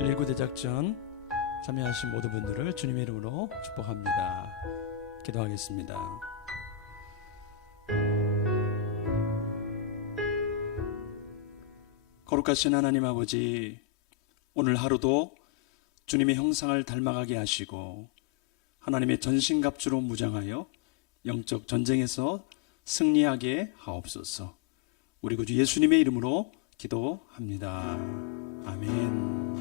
119 대작전 참여하신 모든 분들을 주님의 이름으로 축복합니다. 기도하겠습니다. 거룩하신 하나님 아버지, 오늘 하루도 주님의 형상을 닮아가게 하시고 하나님의 전신갑주로 무장하여 영적 전쟁에서 승리하게 하옵소서. 우리 구주 예수님의 이름으로 기도합니다. 아멘.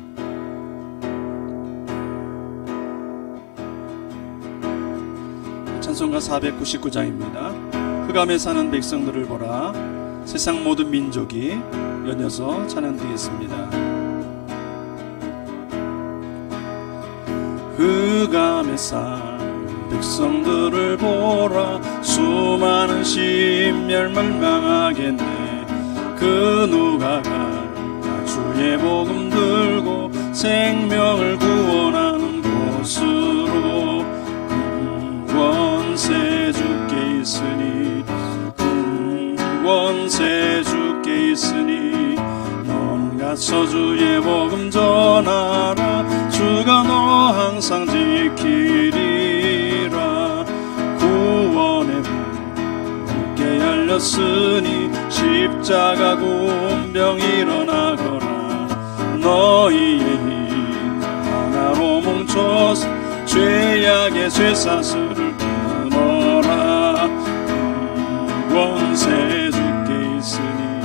찬송가 499장입니다. 흑암에 사는 백성들을 보라, 세상 모든 민족이 연이어서 찬양드리겠습니다. 흑암에 사는 백성들을 보라, 수많은 심령 멸망하겠네. 그 누가가 주의 복음 들고 생명을 구원하는 곳으로 권세 주께 있으니, 권세 주께 있으니, 너는 가서 주의 복음 전하라. 주가 너 항상 지키리라. 구원의 문 굳게 열렸으니 십자가 군병 일어나거라. 너희의 힘 하나로 뭉쳐서 죄악의 쇠사슬을 끊어라. 권세 주께 있으니,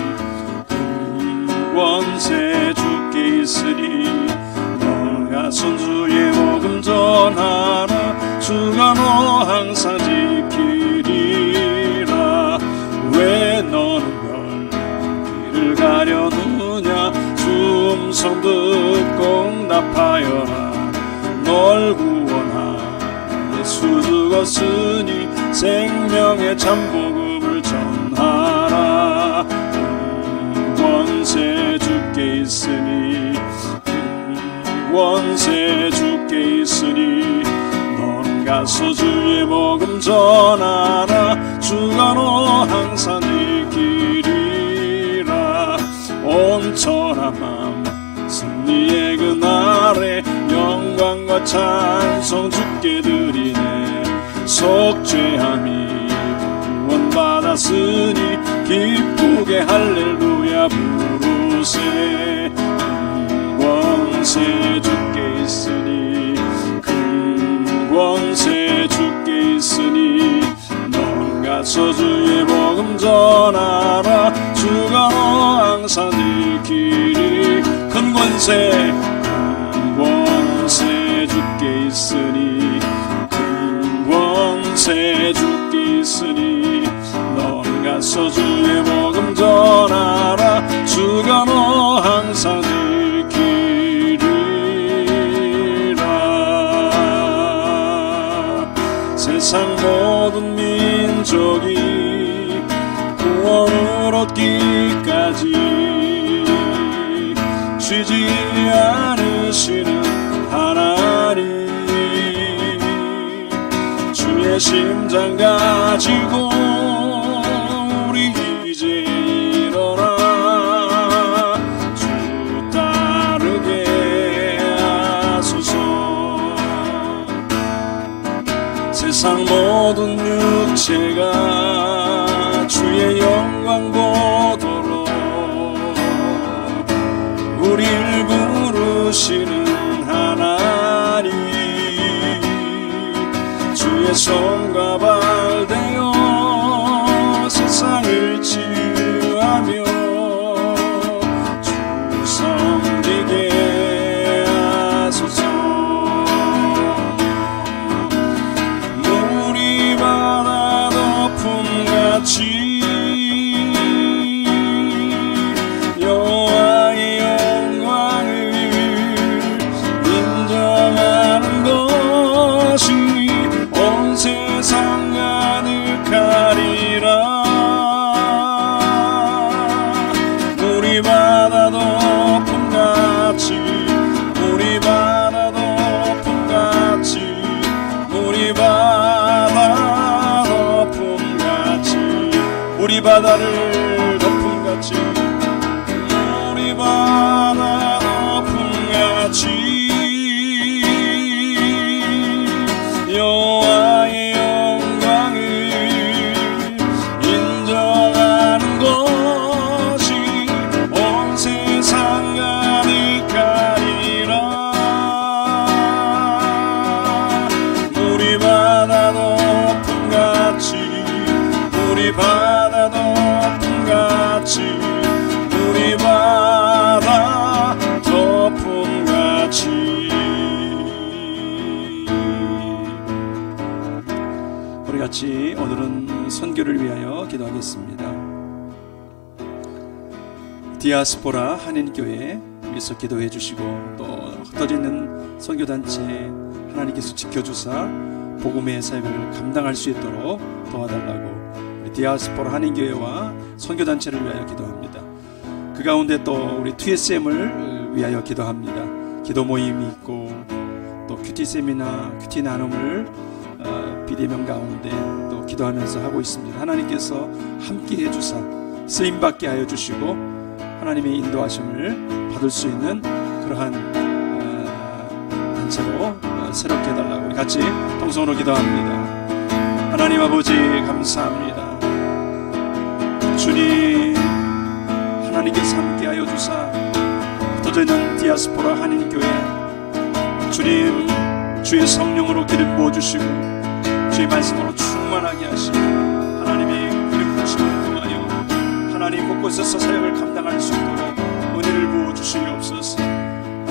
권세 주께 있으니, 너는 가서 주의 복음 전하라. 주가 너 항상 지키리라. 왜 너는 별길을 가려느냐. 주 음성 듣고 응답하여라. 널 구원하여 예수 죽었으니 생명의 참복음을 전하라. 권세 주께 있으니, 권세 주께 있으니, 넌 가서 주의 복음 전하라. 주가 너 항상 지키리라. 온천한 마음 승리의 그날에 영광과 찬송 주께 드리네. 속죄함이 구원받았으니 기쁘게 할렐루야 부르세. 권세 주께 있으니, 권세 주께 있으니, 넌 가서 주의 복음 전하라. 주가 너 항상 지키리. 큰 권세, 권세 주께 있으니, 권세 주께 있으니, 넌 가서 주의 복음 전하라. 주가 너 항상 지키리라. 세상 모든 민족이 구원을 얻기까지 쉬지 않으시는 하나님, 주의 심장 가지고 우리 이제 일어나 주 따르게 하소서. 세상 모든 육체가 주의 영광 보도록 우리를 부르시는 하나님, 주의 손과 발 되어 세상을 치유하며 주 섬기게 하소서. 물이 바다 덮음같이 세상 같이 오늘은 선교를 위하여 기도하겠습니다. 디아스포라 한인교회에서 기도해 주시고 또 흩어져 있는 선교단체 하나님께서 지켜주사 복음의 사역을 감당할 수 있도록 도와달라고 우리 디아스포라 한인교회와 선교단체를 위하여 기도합니다. 그 가운데 또 우리 TSM을 위하여 기도합니다. 기도 모임이 있고 또 큐티 세미나, 큐티 나눔을 비대면 가운데 또 기도하면서 하고 있습니다. 하나님께서 함께 해주사 쓰임받게 하여 주시고 하나님의 인도하심을 받을 수 있는 그러한 단체로 새롭게 해달라고 우리 같이 통성으로 기도합니다. 하나님 아버지 감사합니다. 주님, 하나님께서 함께 하여 주사 흩어져 있는 디아스포라 한인교회 주님, 주의 성령으로 기름 부어주시고 주의 말씀으로 충만하게 하시고 하나님의 기름 부으심을 통하여 하나님 곳곳에서 사역을 감당할 수 있도록 은혜를 부어주시옵소서.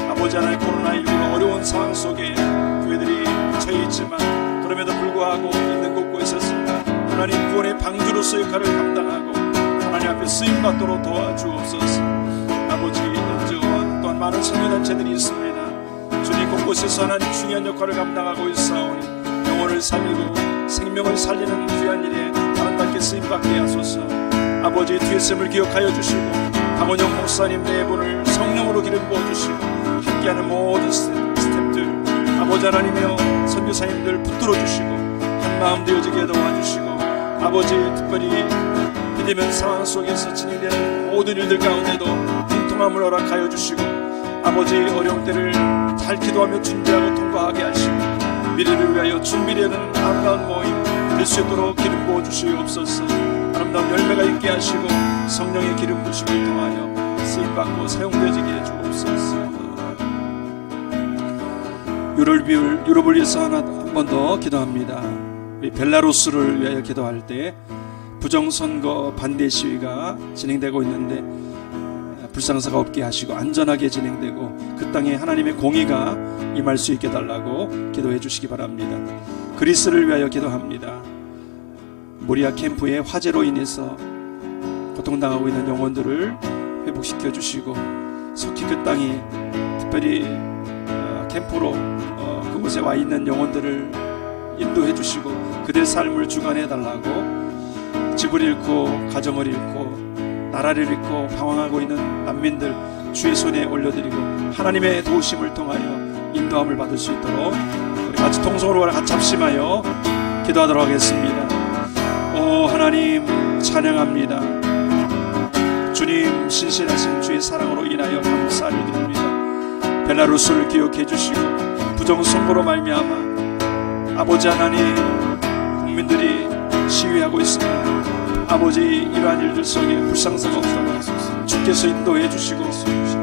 아버지 하나님, 코로나19로 어려운 상황 속에 교회들이 처해 있지만 그럼에도 불구하고 있는 곳곳에서 하나님 구원의 방주로서 역할을 감당하고 하나님 앞에 쓰임받도록 도와주옵소서. 아버지, 엔저와 또한 많은 선교단체들이 있습니다. 주님, 곳곳에서 하나님 중요한 역할을 감당하고 있사오니 영혼을 살리고 생명을 살리는 귀한 일에 아름답게 쓰임받게 하소서. 아버지, TSM을 기억하여 주시고 강원영 목사님 네 분을 성령으로 기름 부어주시고 함께하는 모든 스태프들 아버지 하나님이여 선교사님들 붙들어 주시고 한마음 되어지게 도와주시고 아버지, 특별히 비대면 상황 속에서 진행되는 모든 일들 가운데도 통통함을 허락하여 주시고 아버지, 어려운 때를 잘 기도하며 준비하고 통과하게 하시고 미래를 위하여 준비되는 아름다운 모임 될 수 있도록 기름 부어주시옵소서. 아름다운 열매가 있게 하시고 성령의 기름 부으심을 통하여 쓰임받고 사용되어지게 해주옵소서. 유럽을 위해서 한 번 더 기도합니다. 우리 벨라루스를 위하여 기도할 때 부정선거 반대 시위가 진행되고 있는데 불상사가 없게 하시고 안전하게 진행되고 그 땅에 하나님의 공의가 임할 수 있게 달라고 기도해 주시기 바랍니다. 그리스를 위하여 기도합니다. 모리아 캠프의 화재로 인해서 고통당하고 있는 영혼들을 회복시켜 주시고 속히 그 땅이 특별히 캠프로 그곳에 와 있는 영혼들을 인도해 주시고 그들의 삶을 주관해 달라고 집을 잃고 가정을 잃고 나라를 잃고 방황하고 있는 난민들 주의 손에 올려드리고 하나님의 도우심을 통하여 인도함을 받을 수 있도록 우리 같이 통성으로 같이 합심하여 기도하도록 하겠습니다. 오 하나님, 찬양합니다. 주님, 신실하신 주의 사랑으로 인하여 감사를 드립니다. 벨라루스를 기억해 주시고 부정선거로 말미암아 아버지 하나님, 국민들이 시위하고 있습니다. 아버지, 이러한 일들 속에 불상사가 없도록 주께서 인도해 주시고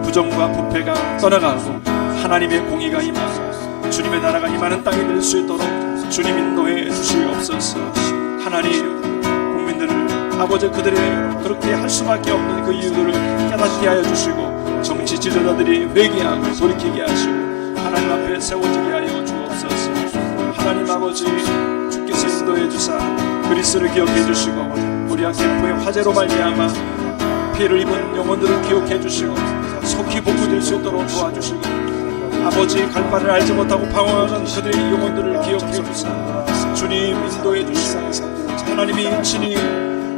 부정과 부패가 떠나가고 하나님의 공의가 임하고 주님의 나라가 임하는 땅이 될 수 있도록 주님 인도해 주시옵소서. 하나님, 국민들을 아버지 그들의 그렇게 할 수밖에 없는 그 이유들을 깨닫게 하여 주시고 정치 지도자들이 회개하고 돌이키게 하시고 하나님 앞에 세워지게 하여 주옵소서. 하나님 아버지, 주께서 인도해 주사 그리스를 기억해 주시고 모리아 캠프의 화재로 말미암아 피해를 입은 영혼들을 기억해 주시고 속히 복구될 수 있도록 도와주시고 아버지, 갈 바를 알지 못하고 방황하는 그들의 영혼들을 기억해 주사 주님 인도해 주시사 하나님이 친히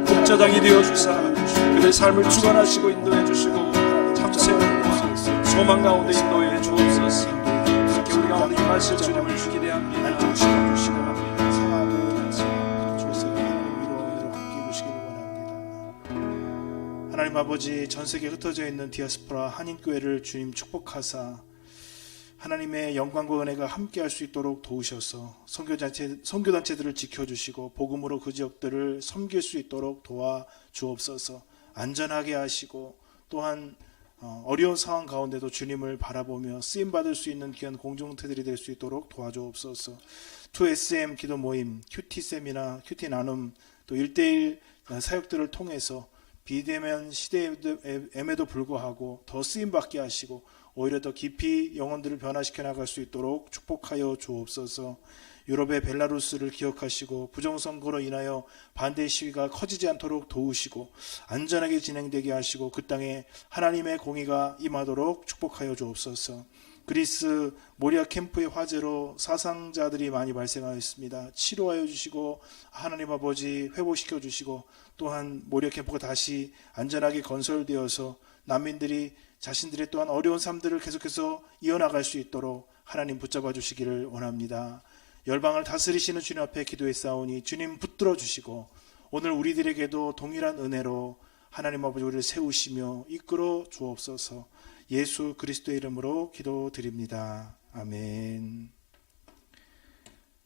목자장이 되어 주사 그들의 삶을 주관하시고 인도해 주시고 참새와 소망 가운데 인도해 주옵소서. 이렇게 우리 가운데 임하실 주님을 기대합니다. 하나님 아버지, 전세계에 흩어져 있는 디아스포라 한인교회를 주님 축복하사 하나님의 영광과 은혜가 함께할 수 있도록 도우셔서 선교단체들을 지켜주시고 복음으로 그 지역들을 섬길 수 있도록 도와주옵소서. 안전하게 하시고 또한 어려운 상황 가운데도 주님을 바라보며 쓰임받을 수 있는 귀한 공동체들이 될 수 있도록 도와주옵소서. 2SM 기도 모임, 큐티 세미나, 큐티 나눔, 또 1:1 사역들을 통해서 비대면 시대임에도 불구하고 더 쓰임받게 하시고 오히려 더 깊이 영혼들을 변화시켜 나갈 수 있도록 축복하여 주옵소서. 유럽의 벨라루스를 기억하시고 부정선거로 인하여 반대 시위가 커지지 않도록 도우시고 안전하게 진행되게 하시고 그 땅에 하나님의 공의가 임하도록 축복하여 주옵소서. 그리스 모리아 캠프의 화재로 사상자들이 많이 발생하였습니다. 치료하여 주시고 하나님 아버지 회복시켜 주시고 또한 모리아 캠프가 다시 안전하게 건설되어서 난민들이 자신들의 또한 어려운 삶들을 계속해서 이어나갈 수 있도록 하나님 붙잡아 주시기를 원합니다. 열방을 다스리시는 주님 앞에 기도했사오니 주님 붙들어 주시고 오늘 우리들에게도 동일한 은혜로 하나님 아버지 우리를 세우시며 이끌어 주옵소서. 예수 그리스도의 이름으로 기도드립니다. 아멘.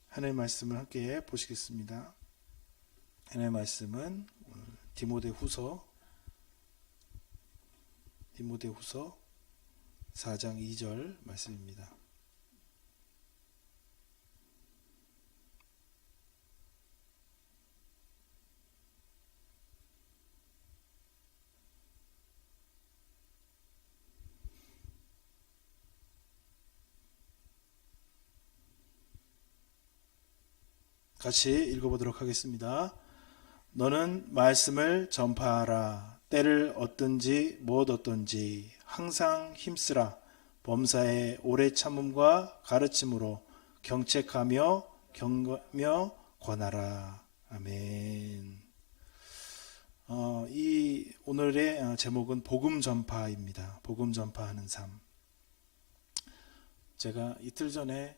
하나님의 말씀을 함께 보시겠습니다. 하나님의 말씀은 디모데후서 4장 2절 말씀입니다. 같이 읽어보도록 하겠습니다. 너는 말씀을 전파하라. 때를 얻든지 못 얻든지 항상 힘쓰라. 범사에 오래 참음과 가르침으로 경책하며 경고하며 권하라. 아멘. 이 오늘의 제목은 복음 전파입니다. 복음 전파하는 삶. 제가 이틀 전에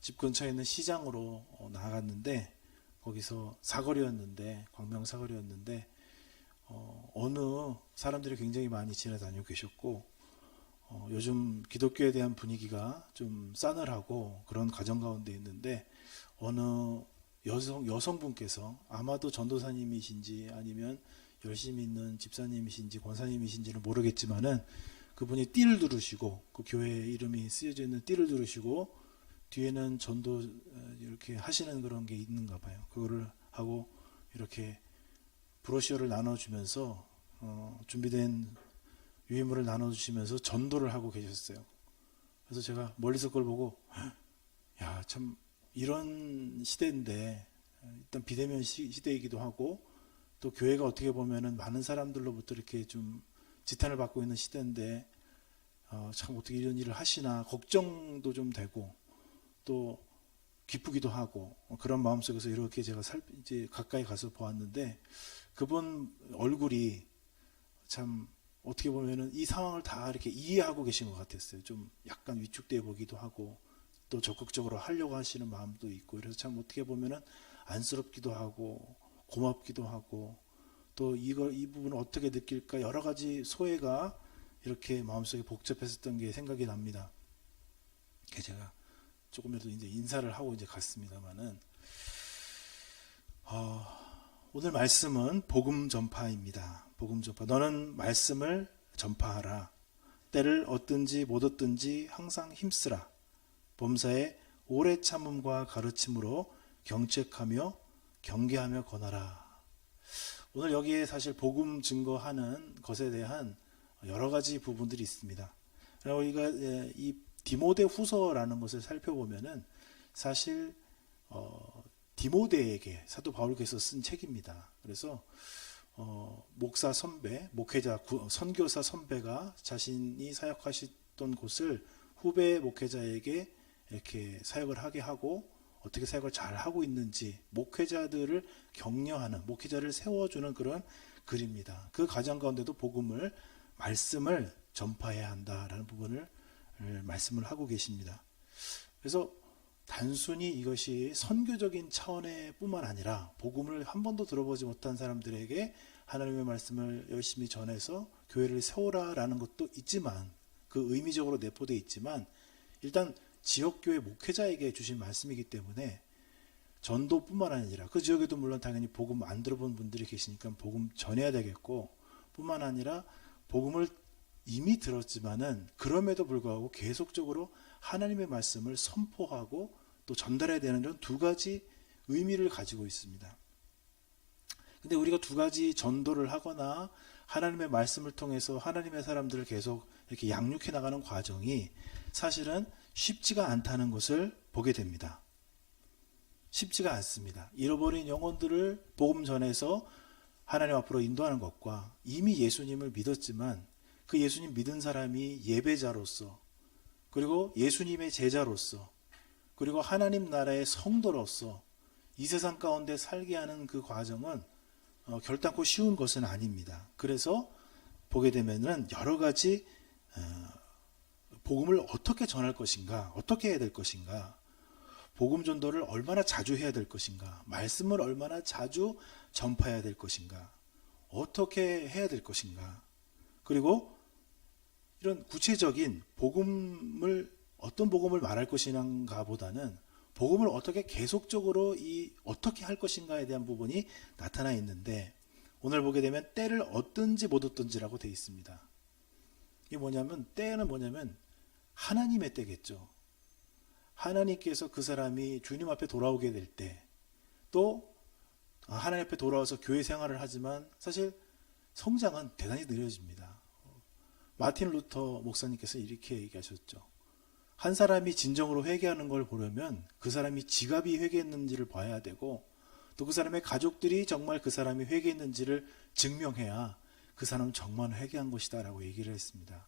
집 근처에 있는 시장으로 나갔는데 거기서 사거리였는데 광명 사거리였는데 어느 사람들이 굉장히 많이 지나다니고 계셨고 요즘 기독교에 대한 분위기가 좀 싸늘하고 그런 가정 가운데 있는데 어느 여성분께서 아마도 전도사님이신지 아니면 열심히 있는 집사님이신지 권사님이신지는 모르겠지만은 그분이 띠를 두르시고 그 교회 이름이 쓰여져 있는 띠를 두르시고 뒤에는 전도 이렇게 하시는 그런 게 있는가 봐요. 그거를 하고 이렇게 브로셔를 나눠주면서 준비된 유해물을 나눠주시면서 전도를 하고 계셨어요. 그래서 제가 멀리서 그걸 보고 야, 참 이런 시대인데 일단 비대면 시대이기도 하고 또 교회가 어떻게 보면은 많은 사람들로부터 이렇게 좀 지탄을 받고 있는 시대인데 참 어떻게 이런 일을 하시나 걱정도 좀 되고 또 기쁘기도 하고 그런 마음속에서 이렇게 제가 이제 가까이 가서 보았는데 그분 얼굴이 참 어떻게 보면은 이 상황을 다 이렇게 이해하고 계신 것 같았어요. 좀 약간 위축되어 보기도 하고 또 적극적으로 하려고 하시는 마음도 있고 그래서 참 어떻게 보면은 안쓰럽기도 하고 고맙기도 하고 또 이 부분을 어떻게 느낄까 여러 가지 소외가 이렇게 마음속에 복잡했었던 게 생각이 납니다. 제가 조금이라도 이제 인사를 하고 이제 갔습니다만은 오늘 말씀은 복음 전파입니다. 복음 전파. 너는 말씀을 전파하라. 때를 얻든지 못 얻든지 항상 힘쓰라. 범사에 오래 참음과 가르침으로 경책하며 경계하며 권하라. 오늘 여기에 사실 복음 증거하는 것에 대한 여러 가지 부분들이 있습니다. 우리가 이 디모데 후서라는 것을 살펴보면은 사실 디모데에게 사도 바울께서 쓴 책입니다. 그래서 목사 선배, 목회자, 선교사 선배가 자신이 사역하셨던 곳을 후배 목회자에게 이렇게 사역을 하게 하고 어떻게 사역을 잘 하고 있는지 목회자들을 격려하는, 목회자를 세워주는 그런 글입니다. 그 과정 가운데도 복음을, 말씀을 전파해야 한다라는 부분을 말씀을 하고 계십니다. 그래서 단순히 이것이 선교적인 차원의 뿐만 아니라 복음을 한 번도 들어보지 못한 사람들에게 하나님의 말씀을 열심히 전해서 교회를 세우라라는 것도 있지만 그 의미적으로 내포되어 있지만 일단 지역교회 목회자에게 주신 말씀이기 때문에 전도뿐만 아니라 그 지역에도 물론 당연히 복음 안 들어본 분들이 계시니까 복음 전해야 되겠고 뿐만 아니라 복음을 이미 들었지만은 그럼에도 불구하고 계속적으로 하나님의 말씀을 선포하고 또 전달해야 되는 이런 두 가지 의미를 가지고 있습니다. 근데 우리가 두 가지 전도를 하거나 하나님의 말씀을 통해서 하나님의 사람들을 계속 이렇게 양육해 나가는 과정이 사실은 쉽지가 않다는 것을 보게 됩니다. 쉽지가 않습니다. 잃어버린 영혼들을 복음 전해서 하나님 앞으로 인도하는 것과 이미 예수님을 믿었지만 그 예수님 믿은 사람이 예배자로서 그리고 예수님의 제자로서 그리고 하나님 나라의 성도로서 이 세상 가운데 살게 하는 그 과정은 결단코 쉬운 것은 아닙니다. 그래서 보게 되면은 여러 가지 복음을 어떻게 전할 것인가, 어떻게 해야 될 것인가, 복음 전도를 얼마나 자주 해야 될 것인가, 말씀을 얼마나 자주 전파해야 될 것인가, 어떻게 해야 될 것인가, 그리고 이런 구체적인 복음을 어떤 복음을 말할 것인가 보다는 복음을 어떻게 계속적으로 어떻게 할 것인가에 대한 부분이 나타나 있는데 오늘 보게 되면 때를 얻든지 못 얻든지라고 되어 있습니다. 이게 뭐냐면 때는 뭐냐면 하나님의 때겠죠. 하나님께서 그 사람이 주님 앞에 돌아오게 될 때 또 하나님 앞에 돌아와서 교회 생활을 하지만 사실 성장은 대단히 느려집니다. 마틴 루터 목사님께서 이렇게 얘기하셨죠. 한 사람이 진정으로 회개하는 걸 보려면 그 사람이 지갑이 회개했는지를 봐야 되고 또 그 사람의 가족들이 정말 그 사람이 회개했는지를 증명해야 그 사람은 정말 회개한 것이다 라고 얘기를 했습니다.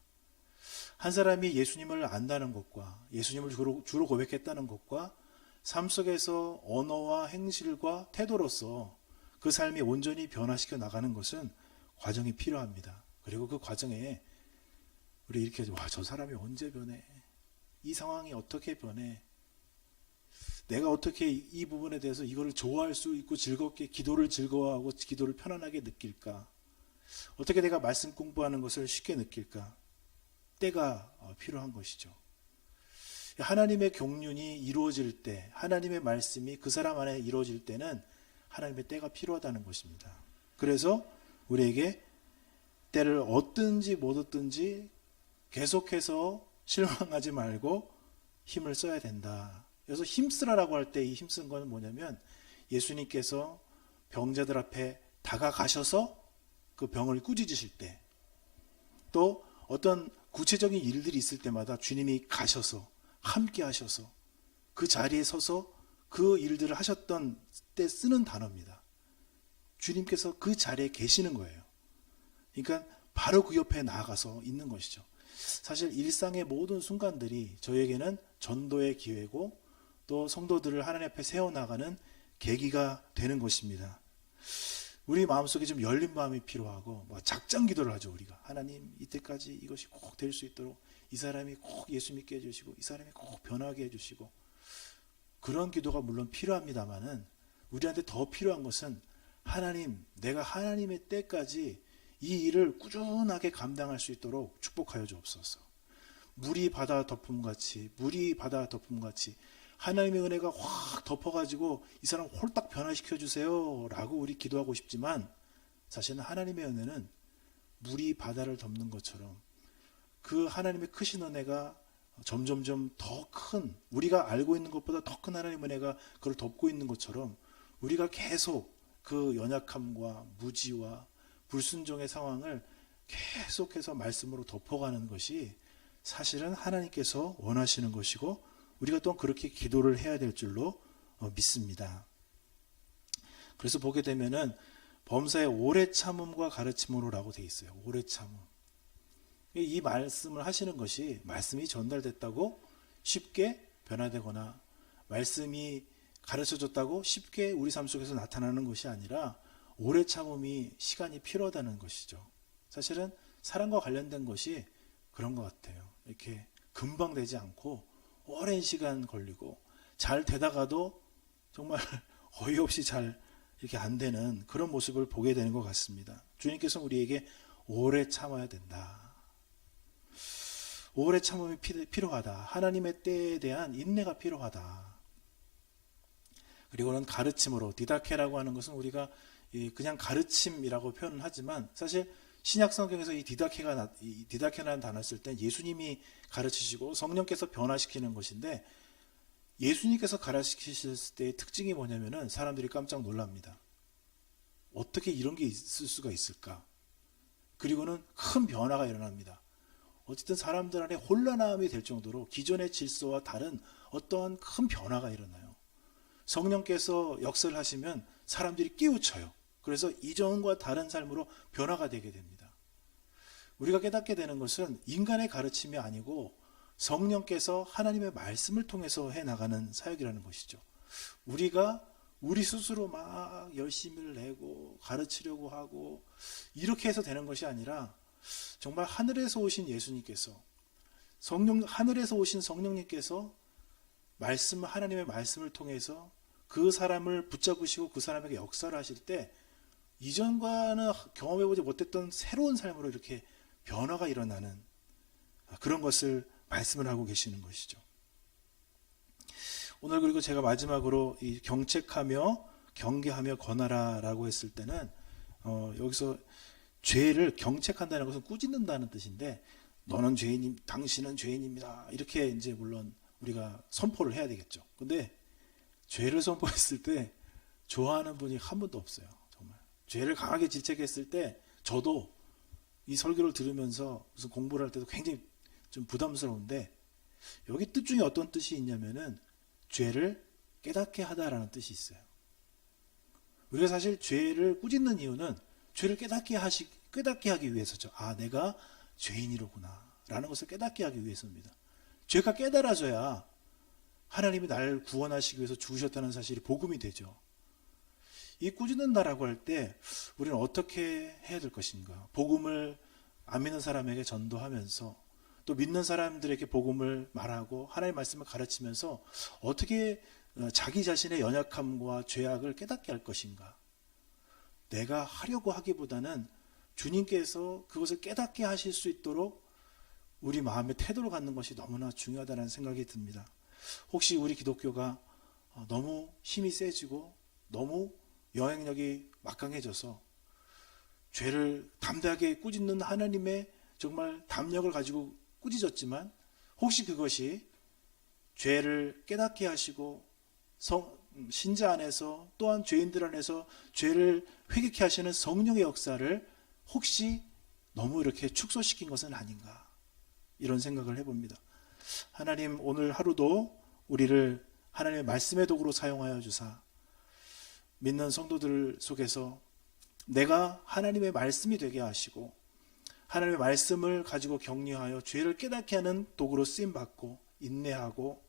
한 사람이 예수님을 안다는 것과 예수님을 주로 고백했다는 것과 삶 속에서 언어와 행실과 태도로서 그 삶이 온전히 변화시켜 나가는 것은 과정이 필요합니다. 그리고 그 과정에 우리 이렇게 하죠. 와, 저 사람이 언제 변해? 이 상황이 어떻게 변해? 내가 어떻게 이 부분에 대해서 이거를 좋아할 수 있고 즐겁게 기도를 즐거워하고 기도를 편안하게 느낄까? 어떻게 내가 말씀 공부하는 것을 쉽게 느낄까? 때가 필요한 것이죠. 하나님의 경륜이 이루어질 때, 하나님의 말씀이 그 사람 안에 이루어질 때는 하나님의 때가 필요하다는 것입니다. 그래서 우리에게 때를 얻든지 못 얻든지 계속해서 실망하지 말고 힘을 써야 된다. 그래서 힘쓰라라고 할 때 이 힘쓴 건 뭐냐면 예수님께서 병자들 앞에 다가가셔서 그 병을 꾸짖으실 때 또 어떤 구체적인 일들이 있을 때마다 주님이 가셔서 함께 하셔서 그 자리에 서서 그 일들을 하셨던 때 쓰는 단어입니다. 주님께서 그 자리에 계시는 거예요. 그러니까 바로 그 옆에 나아가서 있는 것이죠. 사실 일상의 모든 순간들이 저에게는 전도의 기회고 또 성도들을 하나님 앞에 세워나가는 계기가 되는 것입니다. 우리 마음속에 좀 열린 마음이 필요하고 작정 기도를 하죠. 우리가 하나님 이때까지 이것이 꼭 될 수 있도록 이 사람이 꼭 예수 믿게 해주시고 이 사람이 꼭 변하게 해주시고 그런 기도가 물론 필요합니다만은 우리한테 더 필요한 것은 하나님 내가 하나님의 때까지 이 일을 꾸준하게 감당할 수 있도록 축복하여 주옵소서. 물이 바다 덮음같이 하나님의 은혜가 확 덮어가지고 이 사람 홀딱 변화시켜 주세요 라고 우리 기도하고 싶지만 사실은 하나님의 은혜는 물이 바다를 덮는 것처럼 그 하나님의 크신 은혜가 점점점 더 큰 우리가 알고 있는 것보다 더 큰 하나님의 은혜가 그걸 덮고 있는 것처럼 우리가 계속 그 연약함과 무지와 불순종의 상황을 계속해서 말씀으로 덮어가는 것이 사실은 하나님께서 원하시는 것이고 우리가 또한 그렇게 기도를 해야 될 줄로 믿습니다. 그래서 보게 되면은 범사의 오래 참음과 가르침으로라고 되어 있어요. 오래 참음. 이 말씀을 하시는 것이 말씀이 전달됐다고 쉽게 변화되거나 말씀이 가르쳐졌다고 쉽게 우리 삶 속에서 나타나는 것이 아니라 오래 참음이 시간이 필요하다는 것이죠. 사실은 사랑과 관련된 것이 그런 것 같아요. 이렇게 금방 되지 않고 오랜 시간 걸리고 잘 되다가도 정말 어이없이 잘 이렇게 안 되는 그런 모습을 보게 되는 것 같습니다. 주님께서 우리에게 오래 참아야 된다. 오래 참음이 필요하다. 하나님의 때에 대한 인내가 필요하다. 그리고는 가르침으로 디다케라고 하는 것은 우리가 그냥 가르침이라고 표현을 하지만 사실 신약 성경에서 이 디다케라는 단어 쓸 때 예수님이 가르치시고 성령께서 변화시키는 것인데 예수님께서 가르치셨을 때의 특징이 뭐냐면은 사람들이 깜짝 놀랍니다. 어떻게 이런 게 있을 수가 있을까? 그리고는 큰 변화가 일어납니다. 어쨌든 사람들 안에 혼란함이 될 정도로 기존의 질서와 다른 어떠한 큰 변화가 일어나요. 성령께서 역사를 하시면 사람들이 깨우쳐요. 그래서 이전과 다른 삶으로 변화가 되게 됩니다. 우리가 깨닫게 되는 것은 인간의 가르침이 아니고 성령께서 하나님의 말씀을 통해서 해나가는 사역이라는 것이죠. 우리가 우리 스스로 막 열심히를 내고 가르치려고 하고 이렇게 해서 되는 것이 아니라 정말 하늘에서 오신 예수님께서 하늘에서 오신 성령님께서 하나님의 말씀을 통해서 그 사람을 붙잡으시고 그 사람에게 역사를 하실 때 이전과는 경험해보지 못했던 새로운 삶으로 이렇게 변화가 일어나는 그런 것을 말씀을 하고 계시는 것이죠. 오늘 그리고 제가 마지막으로 이 경책하며 경계하며 권하라 라고 했을 때는 여기서 죄를 경책한다는 것은 꾸짖는다는 뜻인데 너는 죄인임, 당신은 죄인입니다. 이렇게 이제 물론 우리가 선포를 해야 되겠죠. 근데 죄를 선포했을 때 좋아하는 분이 한 분도 없어요. 정말 죄를 강하게 질책했을 때 저도 이 설교를 들으면서 무슨 공부를 할 때도 굉장히 좀 부담스러운데 여기 뜻 중에 어떤 뜻이 있냐면은 죄를 깨닫게 하다라는 뜻이 있어요. 우리가 사실 죄를 꾸짖는 이유는 죄를 깨닫게 하기 위해서죠. 아, 내가 죄인이로구나 라는 것을 깨닫게 하기 위해서입니다. 죄가 깨달아져야 하나님이 나를 구원하시기 위해서 죽으셨다는 사실이 복음이 되죠. 이 꾸짖는다라고 할 때 우리는 어떻게 해야 될 것인가? 복음을 안 믿는 사람에게 전도하면서 또 믿는 사람들에게 복음을 말하고 하나님의 말씀을 가르치면서 어떻게 자기 자신의 연약함과 죄악을 깨닫게 할 것인가? 내가 하려고 하기보다는 주님께서 그것을 깨닫게 하실 수 있도록 우리 마음의 태도를 갖는 것이 너무나 중요하다는 생각이 듭니다. 혹시 우리 기독교가 너무 힘이 세지고 너무 영향력이 막강해져서 죄를 담대하게 꾸짖는 하나님의 정말 담력을 가지고 꾸짖었지만 혹시 그것이 죄를 깨닫게 하시고 신자 안에서 또한 죄인들 안에서 죄를 회개케 하시는 성령의 역사를 혹시 너무 이렇게 축소시킨 것은 아닌가 이런 생각을 해봅니다. 하나님 오늘 하루도 우리를 하나님의 말씀의 도구로 사용하여 주사 믿는 성도들 속에서 내가 하나님의 말씀이 되게 하시고 하나님의 말씀을 가지고 격려하여 죄를 깨닫게 하는 도구로 쓰임받고 인내하고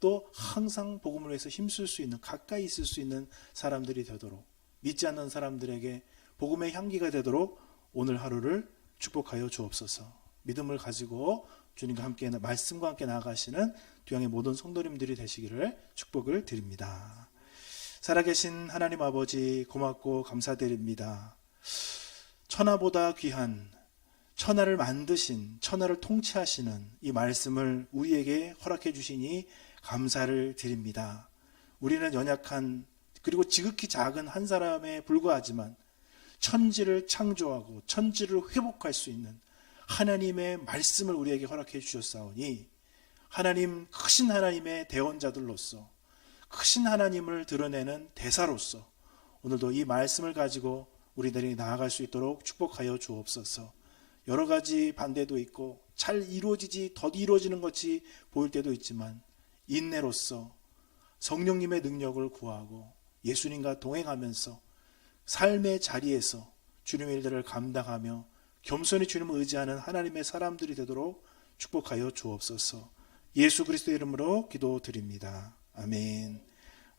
또 항상 복음을 위해서 힘쓸 수 있는 가까이 있을 수 있는 사람들이 되도록 믿지 않는 사람들에게 복음의 향기가 되도록 오늘 하루를 축복하여 주옵소서. 믿음을 가지고 주님과 함께 말씀과 함께 나아가시는 교양의 모든 성도님들이 되시기를 축복을 드립니다. 살아계신 하나님 아버지 고맙고 감사드립니다. 천하보다 귀한 천하를 만드신 천하를 통치하시는 이 말씀을 우리에게 허락해 주시니 감사를 드립니다. 우리는 연약한 그리고 지극히 작은 한 사람에 불과하지만 천지를 창조하고 천지를 회복할 수 있는 하나님의 말씀을 우리에게 허락해 주셨사오니 하나님 크신 하나님의 대언자들로서 크신 하나님을 드러내는 대사로서 오늘도 이 말씀을 가지고 우리들이 나아갈 수 있도록 축복하여 주옵소서. 여러 가지 반대도 있고 잘 이루어지지 더 이루어지는 것이 보일 때도 있지만 인내로서 성령님의 능력을 구하고 예수님과 동행하면서 삶의 자리에서 주님의 일들을 감당하며 겸손히 주님을 의지하는 하나님의 사람들이 되도록 축복하여 주옵소서. 예수 그리스도의 이름으로 기도드립니다. 아멘.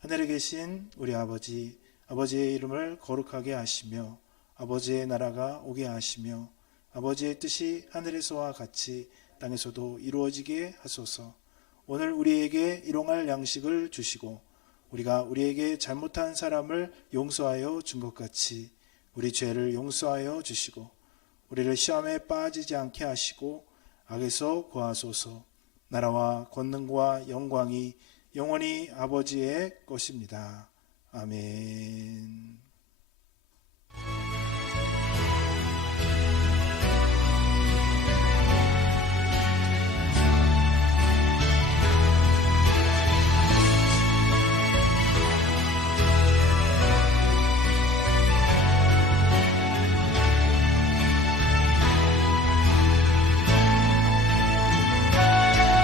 하늘에 계신 우리 아버지, 아버지의 이름을 거룩하게 하시며 아버지의 나라가 오게 하시며 아버지의 뜻이 하늘에서와 같이 땅에서도 이루어지게 하소서. 오늘 우리에게 일용할 양식을 주시고 우리가 우리에게 잘못한 사람을 용서하여 준 것 같이 우리 죄를 용서하여 주시고 우리를 시험에 빠지지 않게 하시고 악에서 구하소서. 나라와 권능과 영광이 영원히 아버지의 것입니다. 아멘.